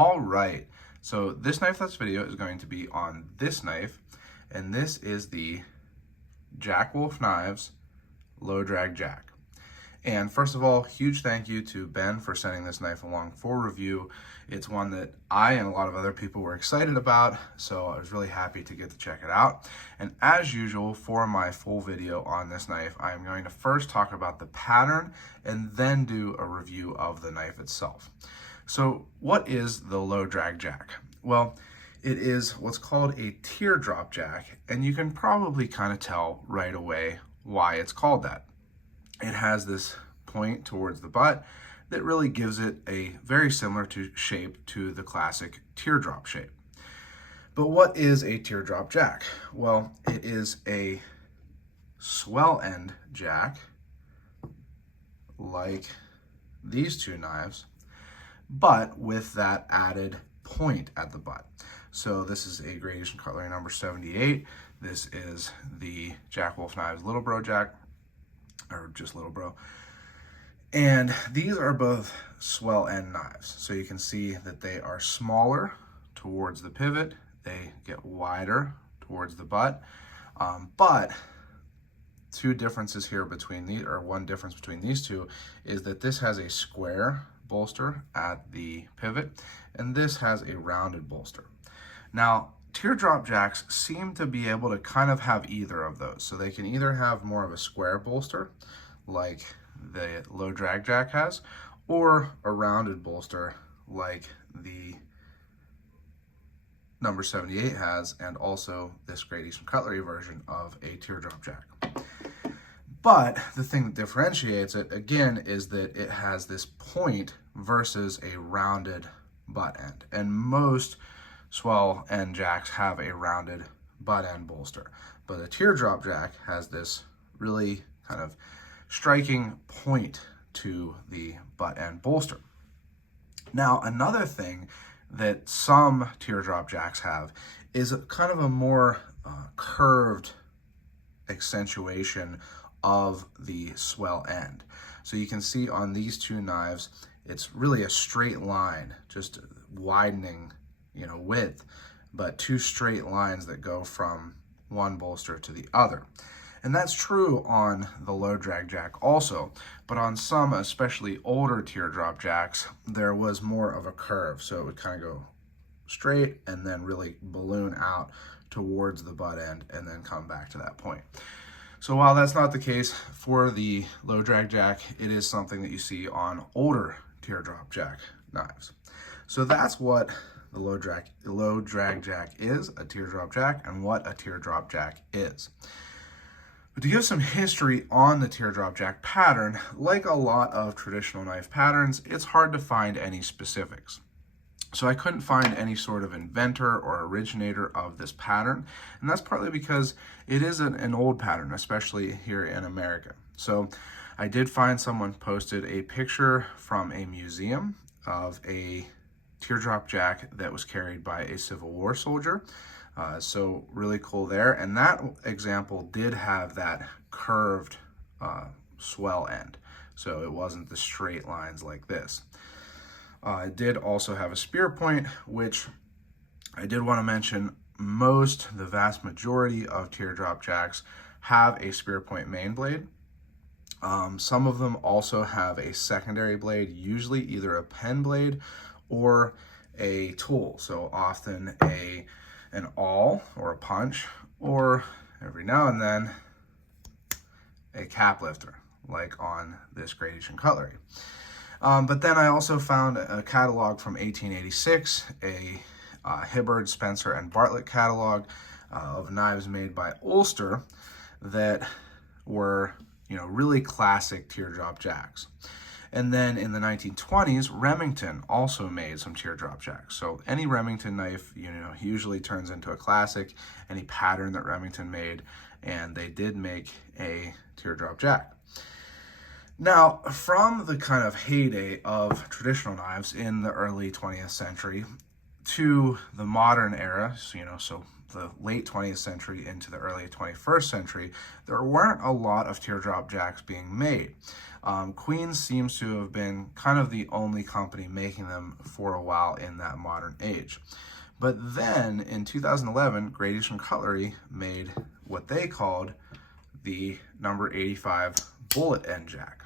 All right, so this knife that's video is going to be on this knife, and this is the Jack Wolf Knives Low Drag Jack. And first of all, huge thank you to Ben for sending this knife along for review. It's one that I and a lot of other people were excited about, so I was really happy to get to check it out. And as usual, for my full video on this knife, I'm going to first talk about the pattern and then do a review of the knife itself. So what is the low drag jack? Well, it is what's called a teardrop jack, and you can probably kind of tell right away why it's called that. It has this point towards the butt that really gives it a very similar shape to the classic teardrop shape. But what is a teardrop jack? Well, it is a swell end jack like these two knives, but with that added point at the butt. So this is a gradation cutlery number 78. This is the Jack Wolf Knives Little Bro Jack, or just Little Bro. And these are both swell end knives. So you can see that they are smaller towards the pivot. They get wider towards the butt. But two differences here between these, or one difference between these two, is that this has a square bolster at the pivot, and this has a rounded bolster. Now, teardrop jacks seem to be able to kind of have either of those. So they can either have more of a square bolster, like the low drag jack has, or a rounded bolster like the number 78 has, and also this gradation cutlery version of a teardrop jack. But the thing that differentiates it, again, is that it has this point versus a rounded butt end. And most swell end jacks have a rounded butt end bolster. But a teardrop jack has this really kind of striking point to the butt end bolster. Now, another thing that some teardrop jacks have is kind of a more curved accentuation of the swell end. So you can see on these two knives, it's really a straight line, just widening, width, but two straight lines that go from one bolster to the other. And that's true on the low drag jack also, but on some, especially older teardrop jacks, there was more of a curve. So it would kind of go straight and then really balloon out towards the butt end and then come back to that point. So while that's not the case for the low drag jack, it is something that you see on older teardrop jack knives. So that's what the low drag jack is, a teardrop jack, and what a teardrop jack is. But to give some history on the teardrop jack pattern, like a lot of traditional knife patterns, it's hard to find any specifics. So I couldn't find any sort of inventor or originator of this pattern, and that's partly because it is an old pattern, especially here in America. So I did find someone posted a picture from a museum of a teardrop jack that was carried by a Civil War soldier. So really cool there. And that example did have that curved swell end. So it wasn't the straight lines like this. It did also have a spear point, which I did want to mention. The vast majority of teardrop jacks have a spear point main blade. Some of them also have a secondary blade, usually either a pen blade or a tool. So often an awl or a punch, or every now and then a cap lifter, like on this gradation cutlery. But then I also found a catalog from 1886, a Hibbard, Spencer, and Bartlett catalog of knives made by Ulster that were, really classic teardrop jacks. And then in the 1920s, Remington also made some teardrop jacks. So any Remington knife, usually turns into a classic, any pattern that Remington made, and they did make a teardrop jack. Now, from the kind of heyday of traditional knives in the early 20th century, to the modern era, so the late 20th century into the early 21st century, there weren't a lot of teardrop jacks being made. Queens seems to have been kind of the only company making them for a while in that modern age. But then in 2011, Great Eastern Cutlery made what they called the number 85 bullet end jack.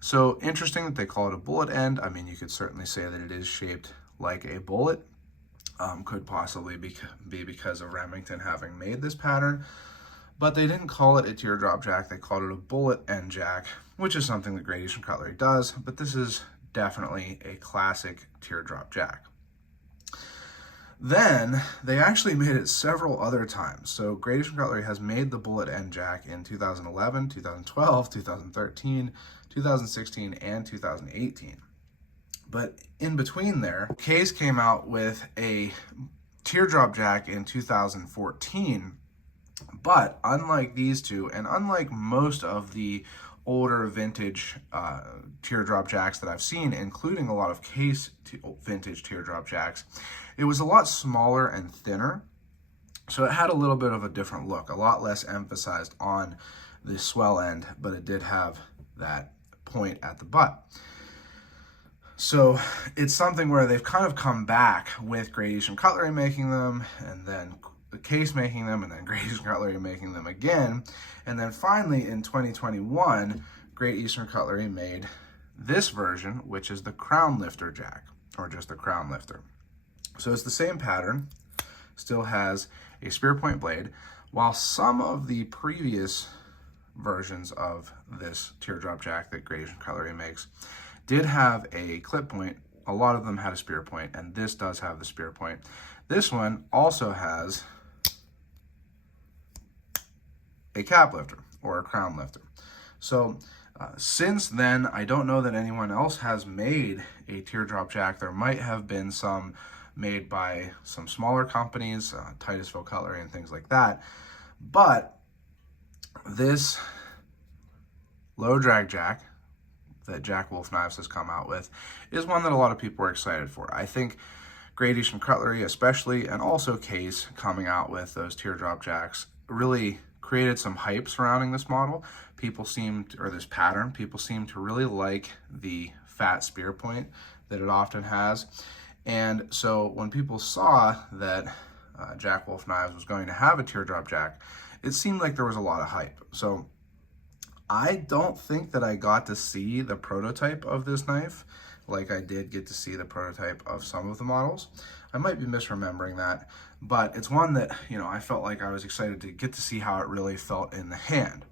So interesting that they call it a bullet end. I mean, you could certainly say that it is shaped like a bullet. Could possibly be because of Remington having made this pattern, but they didn't call it a teardrop jack. They called it a bullet end jack, which is something that Great Eastern Cutlery does, but this is definitely a classic teardrop jack. Then they actually made it several other times. So Great Eastern Cutlery has made the bullet end jack in 2011, 2012, 2013, 2016, and 2018. But in between there, Case came out with a teardrop jack in 2014. But unlike these two, and unlike most of the older vintage teardrop jacks that I've seen, including a lot of Case vintage teardrop jacks, it was a lot smaller and thinner. So it had a little bit of a different look, a lot less emphasized on the swell end, but it did have that point at the butt. So it's something where they've kind of come back with Great Eastern Cutlery making them, and then Case making them, and then Great Eastern Cutlery making them again. And then finally in 2021, Great Eastern Cutlery made this version, which is the crown lifter jack, or just the crown lifter. So it's the same pattern, still has a spear point blade, while some of the previous versions of this teardrop jack that Great Eastern Cutlery makes did have a clip point. A lot of them had a spear point, and this does have the spear point. This one also has a cap lifter or a crown lifter. So since then, I don't know that anyone else has made a teardrop jack. There might have been some made by some smaller companies, Titusville Cutlery and things like that. But this low drag jack that Jack Wolf Knives has come out with is one that a lot of people are excited for. I think Great Eastern Cutlery especially, and also Case coming out with those teardrop jacks, really created some hype surrounding this model. People seemed, or this pattern, people seem to really like the fat spear point that it often has. And so when people saw that Jack Wolf Knives was going to have a teardrop jack, it seemed like there was a lot of hype. So I don't think that I got to see the prototype of this knife like I did get to see the prototype of some of the models. I might be misremembering that, but it's one that, I felt like I was excited to get to see how it really felt in the hand.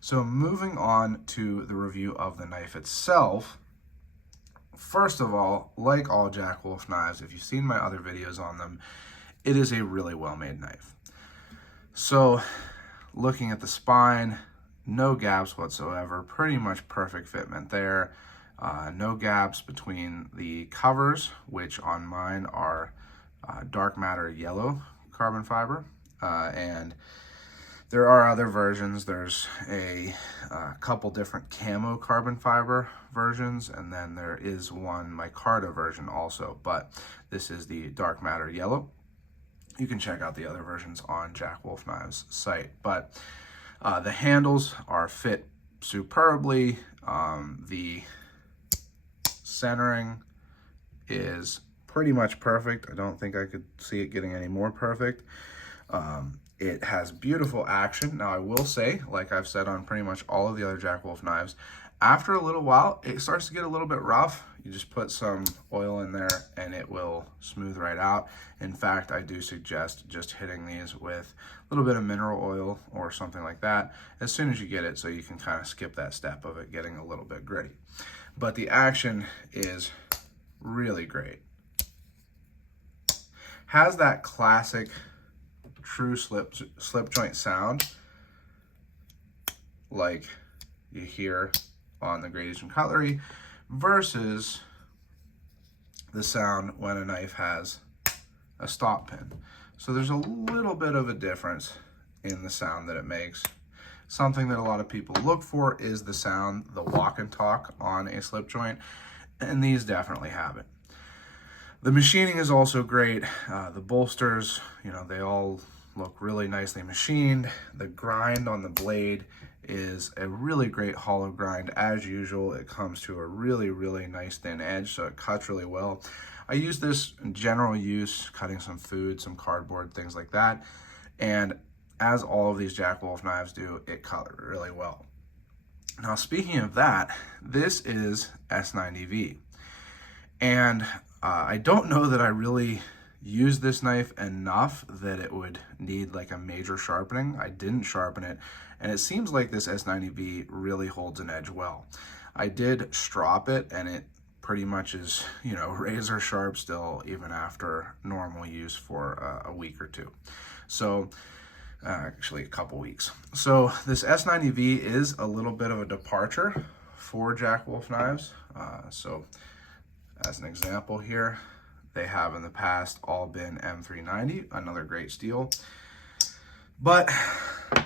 So moving on to the review of the knife itself, first of all, like all Jack Wolf knives, if you've seen my other videos on them, it is a really well-made knife. So looking at the spine, no gaps whatsoever, pretty much perfect fitment there. No gaps between the covers, which on mine are dark matter yellow carbon fiber, and there are other versions. There's a couple different camo carbon fiber versions, and then there is one micarta version also, but this is the dark matter yellow. You can check out the other versions on Jack Wolf Knives site, but the handles are fit superbly. The centering is pretty much perfect. I don't think I could see it getting any more perfect. It has beautiful action. Now I will say, like I've said on pretty much all of the other Jack Wolf knives, after a little while it starts to get a little bit rough. You just put some oil in there and it will smooth right out. In fact, I do suggest just hitting these with a little bit of mineral oil or something like that as soon as you get it, so you can kind of skip that step of it getting a little bit gritty. But the action is really great. Has that classic true slip joint sound like you hear on the Great Eastern Cutlery versus the sound when a knife has a stop pin. So there's a little bit of a difference in the sound that it makes. Something that a lot of people look for is the sound, the walk and talk on a slip joint, and these definitely have it. The machining is also great. The bolsters, you know, they all look really nicely machined. The grind on the blade is a really great hollow grind. As usual, it comes to a really, really nice thin edge, so it cuts really well. I use this in general use, cutting some food, some cardboard, things like that. And as all of these Jack Wolf knives do, it cut really well. Now, speaking of that, this is S90V. And I don't know that I really use this knife enough that it would need like a major sharpening. I didn't sharpen it, and it seems like this S90V really holds an edge well. I did strop it, and it pretty much is, you know, razor sharp still, even after normal use for a week or two. So actually a couple weeks. So this S90V is a little bit of a departure for Jack Wolf knives. So as an example here, they have in the past all been M390, another great steel. But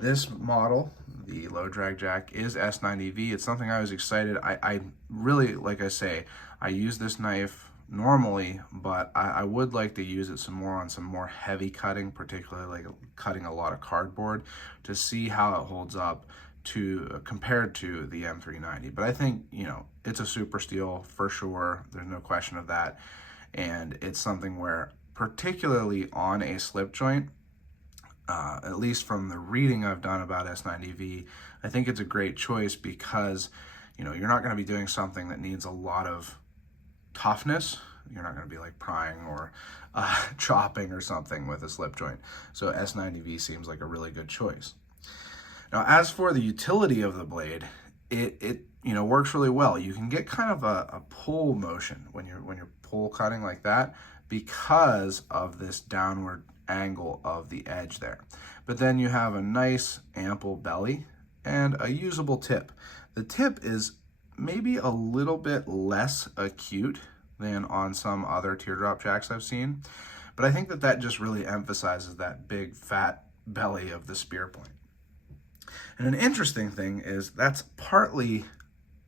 this model, the low drag jack, is S90V. It's something I was excited. I really, like I say, I use this knife normally, but I would like to use it some more on some more heavy cutting, particularly like cutting a lot of cardboard, to see how it holds up to compared to the M390. But I think, you know, it's a super steel for sure. There's no question of that. And it's something where, particularly on a slip joint, at least from the reading I've done about S90V, I think it's a great choice because, you know, you're not going to be doing something that needs a lot of toughness. You're not going to be like prying or chopping or something with a slip joint. So S90V seems like a really good choice. Now, as for the utility of the blade, it you know, works really well. You can get kind of a pull motion when you're pull cutting like that because of this downward angle of the edge there. But then you have a nice ample belly and a usable tip. The tip is maybe a little bit less acute than on some other teardrop jacks I've seen, but I think that just really emphasizes that big fat belly of the spear point. And an interesting thing is that's partly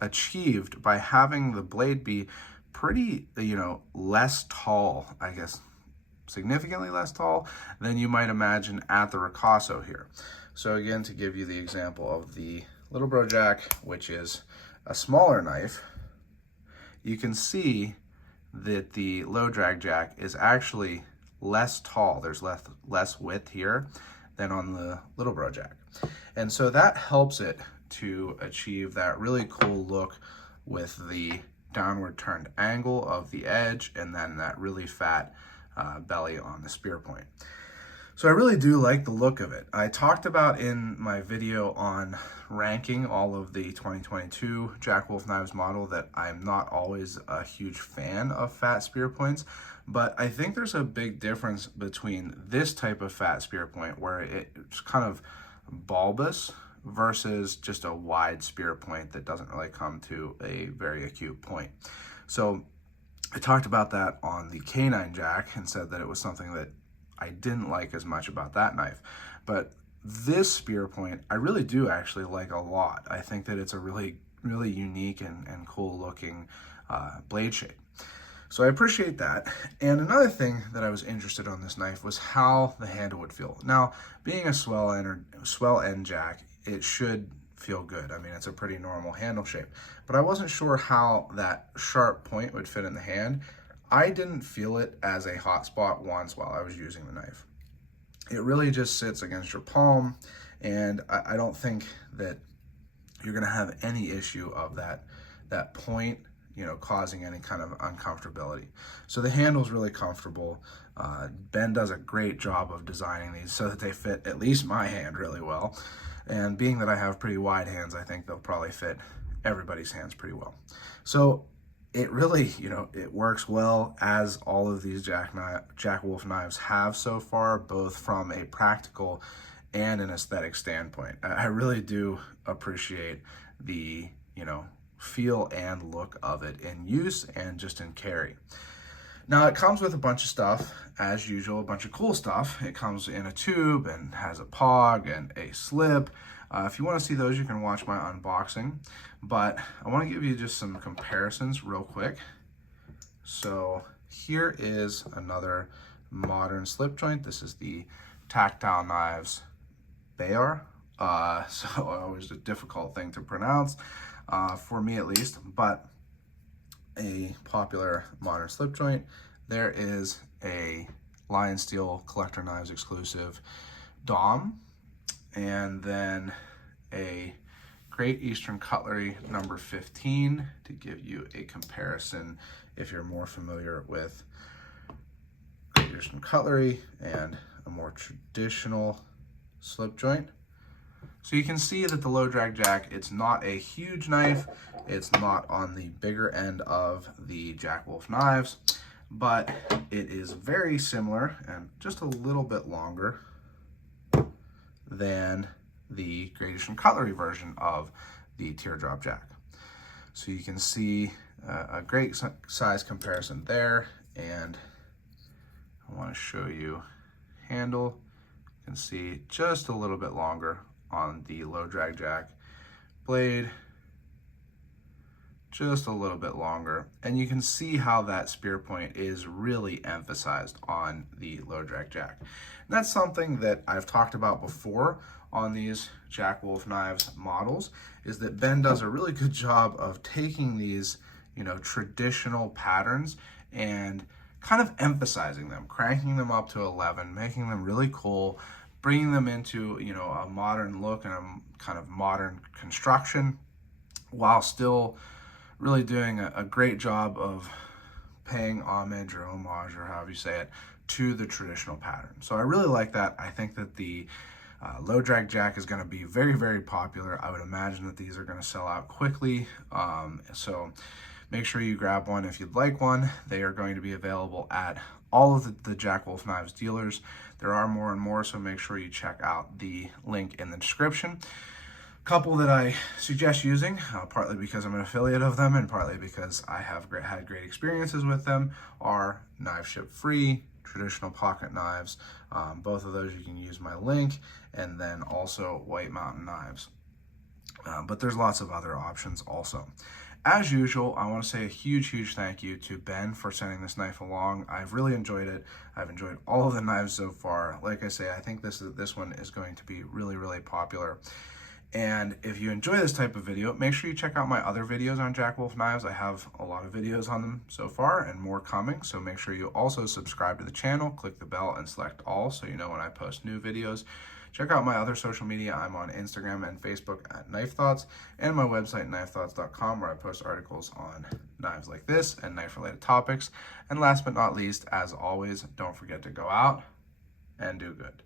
achieved by having the blade be pretty, you know, less tall, I guess, significantly less tall than you might imagine at the ricasso here. So again, to give you the example of the Little Bro Jack, which is a smaller knife, you can see that the low drag jack is actually less tall. There's less width here than on the Little Bro Jack. And so that helps it to achieve that really cool look with the downward turned angle of the edge and then that really fat belly on the spear point. So I really do like the look of it. I talked about in my video on ranking all of the 2022 Jack Wolf Knives model that I'm not always a huge fan of fat spear points, but I think there's a big difference between this type of fat spear point where it's kind of bulbous versus just a wide spear point that doesn't really come to a very acute point. So I talked about that on the K9 Jack and said that it was something that I didn't like as much about that knife. But this spear point, I really do actually like a lot. I think that it's a really, really unique and cool looking blade shape. So I appreciate that. And another thing that I was interested on this knife was how the handle would feel. Now, being a swell end jack, it should feel good. I mean, it's a pretty normal handle shape, but I wasn't sure how that sharp point would fit in the hand. I didn't feel it as a hot spot once while I was using the knife. It really just sits against your palm, and I don't think that you're gonna have any issue of that point, you know, causing any kind of uncomfortability. So the handle's really comfortable. Ben does a great job of designing these so that they fit at least my hand really well. And being that I have pretty wide hands, I think they'll probably fit everybody's hands pretty well. So it really, you know, it works well, as all of these Jack Wolf knives have so far, both from a practical and an aesthetic standpoint. I really do appreciate the, you know, feel and look of it in use and just in carry. Now it comes with a bunch of stuff, as usual, a bunch of cool stuff. It comes in a tube and has a pog and a slip. If you want to see those, you can watch my unboxing, but I want to give you just some comparisons real quick. So here is another modern slip joint. This is the Tactile Knives Bayar. So always a difficult thing to pronounce, for me at least, but a popular modern slip joint. There is a Lion Steel Collector Knives exclusive Dom, and then a Great Eastern Cutlery number 15 to give you a comparison if you're more familiar with Great Eastern Cutlery and a more traditional slip joint. So you can see that the low drag jack, it's not a huge knife, it's not on the bigger end of the Jack Wolf knives, but it is very similar and just a little bit longer than the Great Eastern Cutlery version of the Teardrop jack. So you can see a great size comparison there, and I want to show you handle. You can see just a little bit longer on the low drag jack, blade just a little bit longer, and you can see how that spear point is really emphasized on the low drag jack. And that's something that I've talked about before on these Jack Wolf Knives models, is that Ben does a really good job of taking these, traditional patterns and kind of emphasizing them, cranking them up to 11, making them really cool, bringing them into, a modern look and a kind of modern construction, while still really doing a great job of paying homage or homage, or however you say it, to the traditional pattern. So I really like that. I think that the low drag jack is going to be very, very popular. I would imagine that these are going to sell out quickly. So make sure you grab one if you'd like one. They are going to be available at all of the Jack Wolf Knives dealers. There are more and more, so make sure you check out the link in the description. Couple that I suggest using, partly because I'm an affiliate of them and partly because I have had great experiences with them, are Knife Ship Free, traditional pocket knives. Both of those you can use my link, and then also White Mountain Knives. But there's lots of other options also. As usual, I want to say a huge, huge thank you to Ben for sending this knife along. I've really enjoyed it. I've enjoyed all of the knives so far. Like I say, I think this one is going to be really, really popular. And if you enjoy this type of video, make sure you check out my other videos on Jack Wolf Knives. I have a lot of videos on them so far and more coming. So make sure you also subscribe to the channel, click the bell, and select all so you know when I post new videos. Check out my other social media. I'm on Instagram and Facebook at Knife Thoughts, and my website, knifethoughts.com, where I post articles on knives like this and knife-related topics. And last but not least, as always, don't forget to go out and do good.